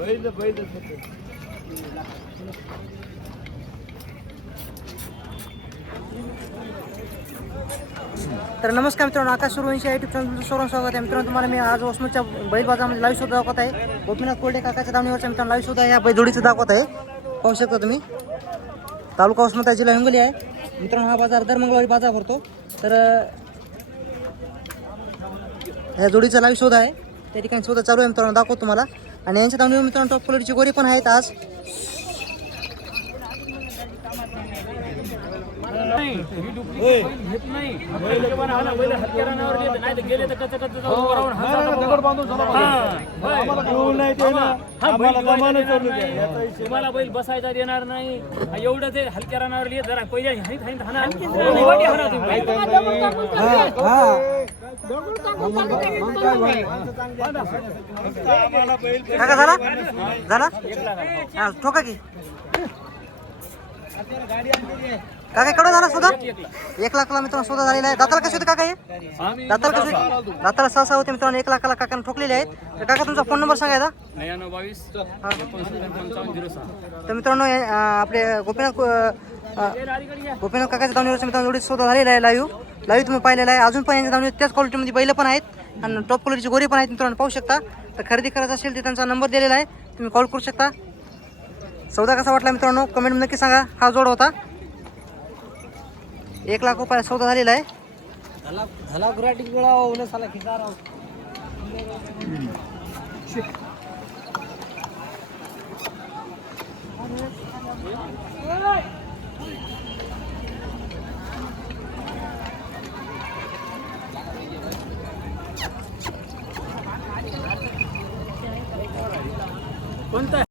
तर नमस्कार मित्रांनो, आकाश सूर्यवंशी यूट्यूब चॅनल सर्वांचं स्वागत आहे. मित्रांनो, तुम्हाला मी आज वसमतच्या बैल बाजारामध्ये लाईव्ह शोध दाखवत आहे. गोपीनाथ कोल्डे काकाच्या दावणीवरच्या मित्रांनो लाईव्ह शोध आहे. या बैल जोडीचं दाखवत आहे. पाहू शकता तुम्ही, तालुका वसमत आहे, जिल्हा हिंगोली आहे. मित्रांनो, हा बाजार दर मंगळवारी बाजार भरतो. तर ह्या जोडीचा लाईव्ह शोध आहे. त्या ठिकाणी शोध चालू आहे मित्रांनो, दाखवतो तुम्हाला. आणि यांच्या दावणीवर मित्रांनो टॉप क्वालिटीची गोरी पण आहेत आज. तुम्हाला बैल बसायचा देणार नाही एवढंच आहे. हलक्या रानावर लिहित जरा पहिले काका झाला झाला ठोका की काका केवढा झाला सुद्धा 1 लाखाला मित्रांनो सुद्धा झालेला आहे. दाताला कसे होते काका हे दाताला कसे दाताला 6 होते मित्रांनो. 1 लाखाला काकाने ठोकलेले आहेत. तर काका तुमचा फोन नंबर सांगायचा. 9922 तर मित्रांनो आपले गोपीनाथ काकाच्या दावणीवरच्या मित्रांनो एवढी सुद्धा झालेला आहे. लाईव्ह तुम्ही पाहिलेला आहे. अजून पण यांच्या दावणीवर त्याच क्वालिटीमध्ये बैल पण आहेत आणि टॉप क्वालिटीची गोरी पण आहेत मित्रांनो, पाहू शकता. तर खरेदी करायचं असेल तर त्यांचा नंबर दिलेला आहे, तुम्ही कॉल करू शकता. सौदा कसा वाटला मित्रांनो कमेंट नक्की सांगा. हा जोड होता 1 लाख रुपये सौदा झालेला आहे. झाला गुराटी गोळा होऊन साला खिकार कोणता